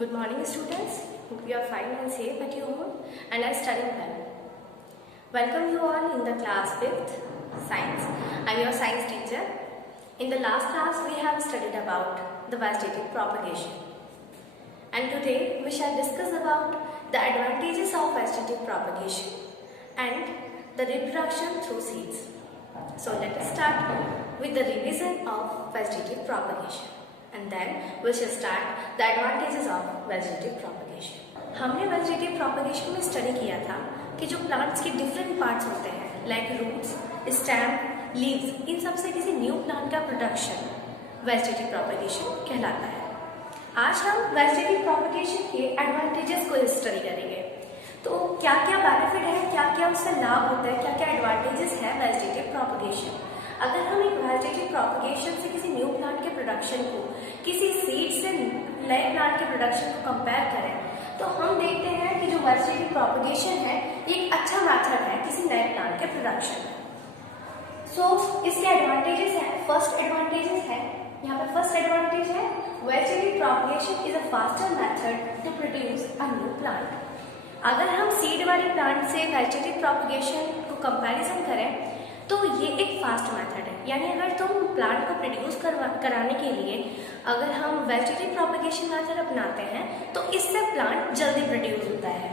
Good morning, students. Hope you are fine and safe at your home and are studying well. Welcome you all in the class 5th Science. I am your science teacher. In the last class, we have studied about the vegetative propagation. And today, we shall discuss about the advantages of vegetative propagation and the reproduction through seeds. So let us start with the revision of vegetative propagation. And then we shall start the advantages of vegetative propagation. हमने vegetative propagation में study किया था कि जो plants के different parts होते हैं like roots, stem, leaves, इन सब से किसी न्यू प्लांट का प्रोडक्शन vegetative propagation कहलाता है। आज हम vegetative propagation के एडवांटेजेस को स्टडी करेंगे। तो क्या क्या बेनिफिट है, क्या क्या उससे लाभ होता है, क्या क्या एडवांटेजेस है vegetative propagation। अगर हम एक वेजिटेटिव प्रोपगेशन से किसी न्यू प्लांट के प्रोडक्शन को किसी सीड से नए प्लांट के प्रोडक्शन को कंपेयर करें तो हम देखते हैं कि जो वेजिटेटिव प्रोपगेशन है ये एक अच्छा मेथड है किसी नए प्लांट के प्रोडक्शन में। सो इसके एडवांटेजेस हैं। फर्स्ट एडवांटेजेस है, यहाँ पर फर्स्ट एडवांटेज है vegetative propagation is a faster method to produce a new plant. अगर हम सीड वाले प्लांट से वेजिटेटिव प्रोपगेशन को कंपैरिजन करें तो ये एक फास्ट मेथड है, यानी अगर तुम प्लांट को प्रोड्यूस कराने के लिए अगर हम वेजिटेटिव प्रोपगेशन मेथड अपनाते हैं तो इससे प्लांट जल्दी प्रोड्यूस होता है।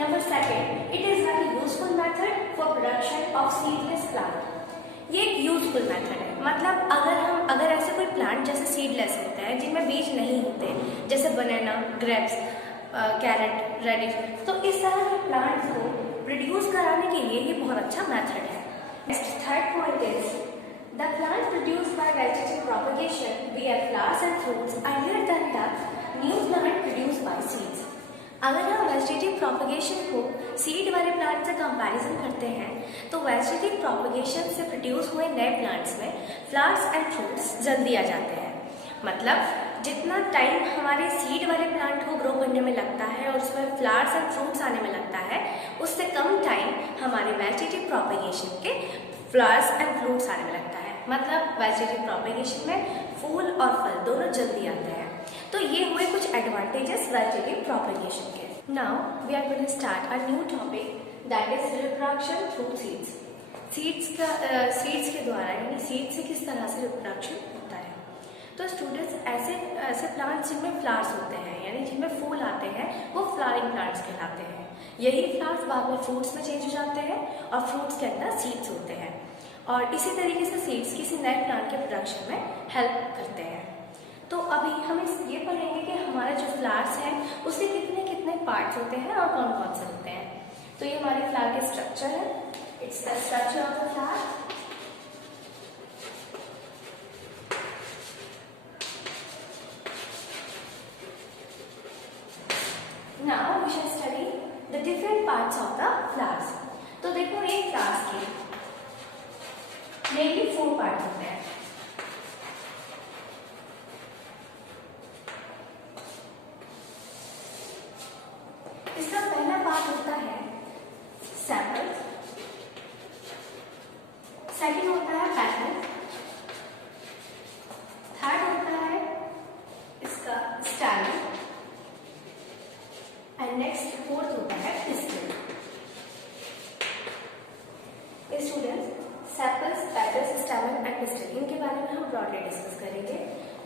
Number second, it is very useful method for production of seedless plant. ये एक यूजफुल मेथड है, मतलब अगर ऐसे कोई प्लांट जैसे सीडलेस होते हैं जिनमें बीज नहीं होते, जैसे बनाना, ग्रेप्स, कैरेट, रेडिश, तो इस तरह के प्लांट्स को प्रोड्यूस कराने के लिए ये बहुत अच्छा मेथड है। Third point is the plants produced by vegetative propagation bear flowers and fruits earlier than the new plant produced by seeds. अगर हम वेजिटेटिव प्रोपगेशन को सीड वाले प्लांट से कंपैरिजन करते हैं तो वेजिटेटिव प्रोपगेशन से प्रोड्यूस हुए नए प्लांट्स में फ्लावर्स एंड फ्रूट्स जल्दी आ जाते हैं। मतलब जितना टाइम हमारे सीड वाले प्लांट को ग्रो करने में लगता है और उसमें फ्लावर्स एंड फ्रूट्स आने में लगता है, उससे कम टाइम हमारे वेजिटेटिव प्रोपगेशन के फ्लावर्स एंड फ्रूट्स आने में लगता है। मतलब वेजिटेटिव प्रोपगेशन में फूल और फल दोनों जल्दी आते हैं। तो ये हुए कुछ एडवांटेजेस वेजिटेटिव प्रोपगेशन के। Now we are going to start a new topic that is reproduction through seeds. Seeds के द्वारा यानी सीड से किस तरह से रिप्रोडक्शन होता है। तो स्टूडेंट्स ऐसे प्लांट्स जिनमें फ्लावर्स होते हैं यानी जिनमें फूल आते हैं वो फ्लावरिंग प्लांट्स कहलाते हैं। यही फ्लावर्स बाद में फ्रूट्स में चेंज हो जाते हैं और फ्रूट्स के अंदर सीड्स होते हैं और इसी तरीके से सीड्स किसी नए प्लांट के प्रोडक्शन में हेल्प करते हैं। तो अभी हम ये पढ़ेंगे कि हमारा जो फ्लावर्स है उसके कितने कितने पार्ट्स होते हैं और कौन कौन से होते हैं। तो ये हमारे फ्लावर के स्ट्रक्चर है। It's the structure of the flower. Now we shall study the different parts of the flowers. तो देखो एक फ्लावर्स के मेनली 4 पार्ट होते हैं। इसका पहला पार्ट होता है सेपल, सेकंड होता है पेटल, थर्ड होता है इसका स्टाइल एंड नेक्स्ट फोर्थ होता है pistil. Students, sepals, petals, stamen and pistil इनके बारे में हम ब्रॉडली डिस्कस करेंगे,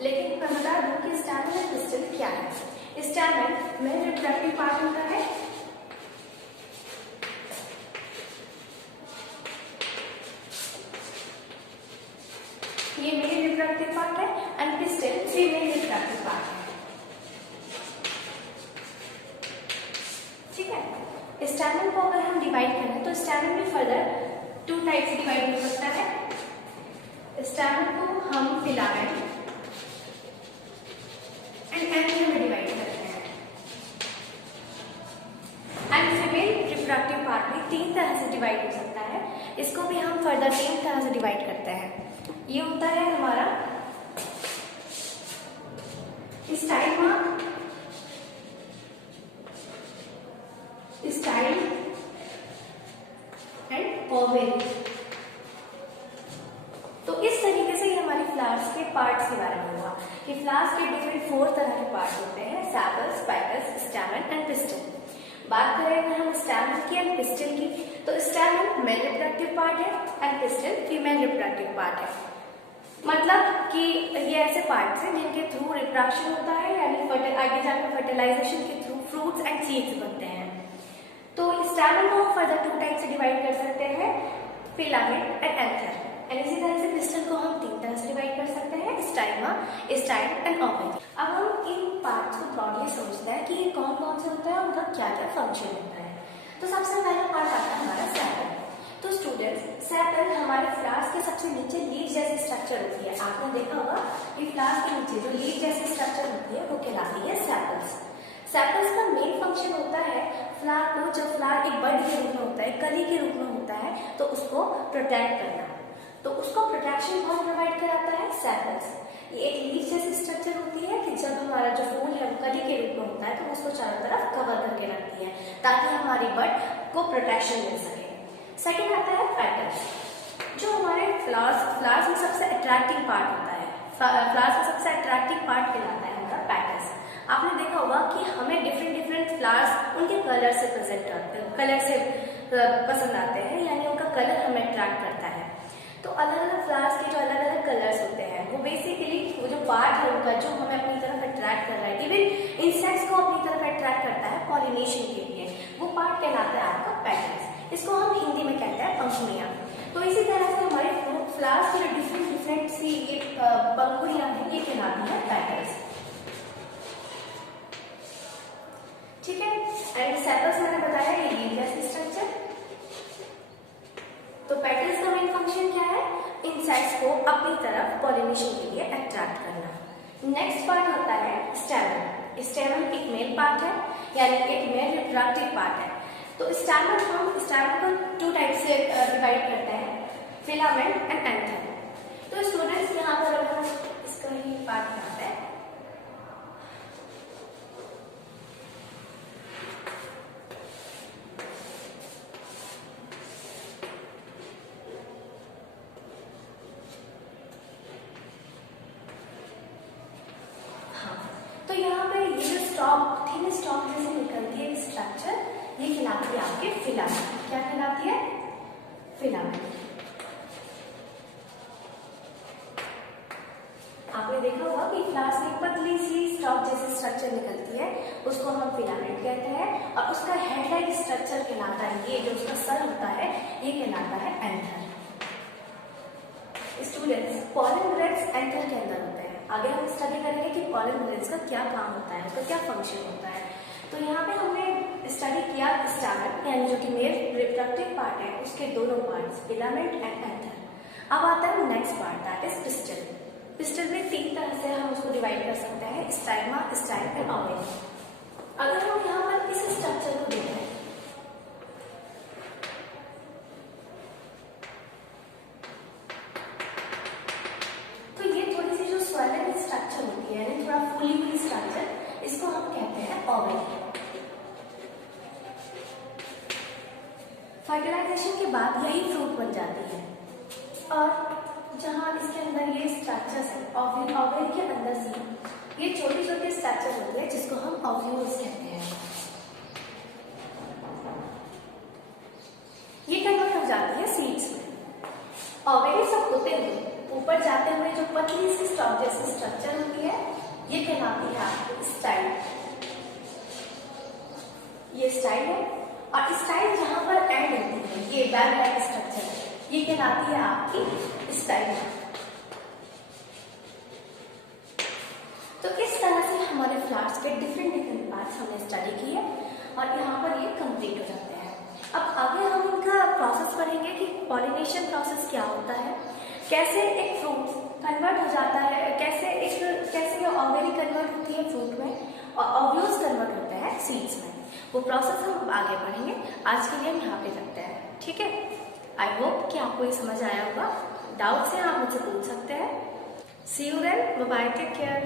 लेकिन मैं बता दूं कि स्टैमेन एंड पिस्टिल क्या है। स्टैमेन मेन रिप्रोडक्टिव पार्ट होता है। ये मेन रिप्रोडक्टिव पार्ट है and pistil female reproductive part है। ठीक है। स्टैमेन को अगर हम डिवाइड करें तो स्टैमेन में फर्दर 2 टाइप से डिवाइड हो सकता है। स्टैमेन को हम फिलामेंट एंड एंथीलिया में डिवाइड करते हैं एंड फीमेल रिप्रोडक्टिव पार्ट भी 3 तरह से डिवाइड हो सकता है। इसको भी हम फर्दर 3 तरह से डिवाइड करते हैं। ये होता है हमारा स्टाइमा, स्टाइल एंड ओवेरी। तो इस तरीके से ये हमारी फ्लावर्स के पार्ट्स के बारे में हुआ कि फ्लावर्स के डिफरेंट 4 तरह के पार्ट्स होते हैं। Sepals, petals, stamen and pistol. बात करें अगर हम स्टैमेन की एंड पिस्टल की, तो स्टैमेन मेल रिप्रोडक्टिव पार्ट है and pistol female reproductive part है। मतलब कि ये ऐसे पार्ट्स हैं जिनके थ्रू रिप्रोडक्शन होता है, यानी आगे जाकर फर्टिलाइजेशन के थ्रू फ्रूट्स एंड सीड्स बनते हैं। तो स्टैमेन को हम फर्दर 2 टाइप से डिवाइड कर सकते हैं, फिलामेंट एंड एंथर। एंड इसी तरह से पिस्टल को हम 3 तरह से डिवाइड कर सकते हैं, स्टाइमा, स्टाइल एंड ओवरी। अब हम इन पार्ट्स को ब्रॉडली समझते हैं कि ये कौन कौन से होता है, उनका क्या क्या फंक्शन होता है। तो सबसे पहला पार्ट आता है हमारा सेपल। तो स्टूडेंट्स, सेपल हमारे फ्लावर्स के सबसे नीचे लीफ जैसी स्ट्रक्चर होती है। आपने देखा होगा कि फ्लावर्स के नीचे जो लीफ जैसी स्ट्रक्चर होती है वो कहलाती है सेपल्स। सेपल्स का मेन फंक्शन होता है फ्लावर को, जब फ्लावर एक बड के रूप में होता है, कली के रूप में होता है, तो उसको प्रोटेक्ट करना। तो उसको प्रोटेक्शन कौन प्रोवाइड कराता है? सेपल्स। ये एक लीफ जैसी स्ट्रक्चर होती है कि जब हमारा जो फूल है वो कली के रूप में होता है तो उसको चारों तरफ कवर करके रखती है ताकि हमारी बड को प्रोटेक्शन मिल सके। सेकेंड आता है पेटल्स, जो हमारे फ्लावर्स में सबसे अट्रैक्टिव पार्ट होता है। फ्लावर्स में सबसे अट्रैक्टिव पार्ट कहलाता है हमारा पेटल्स। आपने देखा होगा कि हमें डिफरेंट फ्लावर्स उनके कलर से पसंद आते हैं, यानी उनका कलर हमें अट्रैक्ट करता है। तो अलग अलग फ्लावर्स के जो अलग अलग कलर्स होते हैं वो बेसिकली वो जो पार्ट है उनका जो हमें अपनी तरफ अट्रैक्ट कर रहा है, इवन इंसेक्ट्स को अपनी तरफ अट्रैक्ट करता है पॉलिनेशन के लिए, वो पार्ट कहलाता है आपका पेटल्स। इसको हम हिंदी में कहते हैं पंखुड़ियाँ। तो इसी तरह से हमारे फ्लावर्स की जो डिफरेंट सी ये पंखुड़ियाँ हैं ये कहलाती है पेटल्स। ठीक है। एंड सेपल्स मैंने बताया ये लीफ जैसी स्ट्रक्चर। तो पेटल्स का मेन फंक्शन क्या है? इंसेक्ट्स को अपनी तरफ पॉलिनेशन के लिए अट्रैक्ट करना। नेक्स्ट पार्ट होता है स्टैमेन। स्टैमेन एक मेल पार्ट है, यानी एक मेल रिप्रोडक्टिव पार्ट है। तो स्टैमेन को 2 टाइप से डिवाइड करते हैं, फिलामेंट एंड एंथर। तो स्टूडेंट्स यहाँ पर अगर हम इसका ही पार्ट बनाते हैं, तो यहाँ पे ये जो थिन स्टॉक जैसे निकलती है स्ट्रक्चर, ये कहलाती है आपके फिलामेंट। क्या कहलाती है? फिलामेंट। आपने देखा होगा कि फ्लावर्स में पतली सी स्टॉक जैसी स्ट्रक्चर निकलती है, उसको हम फिलामेंट कहते हैं, और उसका हेड लाइक स्ट्रक्चर कहलाता है, ये जो उसका सर होता है ये कहलाता है anther. Students, pollen grains anther के अंदर होते हैं। आगे हम स्टडी करेंगे कि पॉलन ग्रेन्स का क्या काम होता है, उसका क्या फंक्शन होता है। तो यहाँ पे हमने स्टडी किया स्टैमेन, यानी जो कि मेल रिप्रोडक्टिव पार्ट है, उसके दोनों पार्ट्स फिलामेंट एंड एंथर। अब आता है next part, that is pistol. Pistol में 3 तरह से हम उसको डिवाइड कर सकते हैं, स्टाइमा, स्टाइल एंड ओवरी। अगर हम यहाँ पर इस स्ट्रक्चर को देखें, तो ये थोड़ी सी जो स्वेलन स्ट्रक्चर होती है, यानी थोड़ा फूली हुई स्ट्रक्चर, इसको हम कहते हैं ओवरी। फर्टिलाइजेशन के बाद यही फ्रूट बन जाती है, और जहाँ इसके अंदर ये स्ट्रक्चर्स है, ओवरी के अंदर से ये छोटी छोटी स्ट्रक्चर होती है जिसको हम ओव्यूल्स कहते हैं। ये कन्वर्ट हो जाती है सीड्स में। ओवरी सब होते हुए ऊपर जाते हुए जो पतली सी स्टॉक जैसी स्ट्रक्चर होती है ये कहलाती है आपकी स्टाइल। ये स्टाइल है, और स्टाइल जहां पर एंड होती है, ये बैग लाइक स्ट्रक्चर है, ये कहलाती है आपकी स्टाइल। तो इस तरह से हमारे फ्लावर्स के डिफरेंट पार्ट्स हमने स्टडी किए, और यहाँ पर ये कंप्लीट हो जाते हैं। अब आगे हम इनका प्रोसेस पढ़ेंगे कि पॉलिनेशन प्रोसेस क्या होता है, कैसे एक फ्रूट कन्वर्ट हो जाता है, कैसे ओवरी कन्वर्ट होती है फ्रूट में, और ओव्यूल्स कन्वर्ट होते हैं सीड्स में। वो प्रोसेस हम आगे पढ़ेंगे। आज के लिए हम यहाँ पे रखते हैं, ठीक है। आई होप कि आपको ये समझ आया होगा। डाउट्स हैं आप मुझसे पूछ सकते हैं। See you then, bye bye, take care.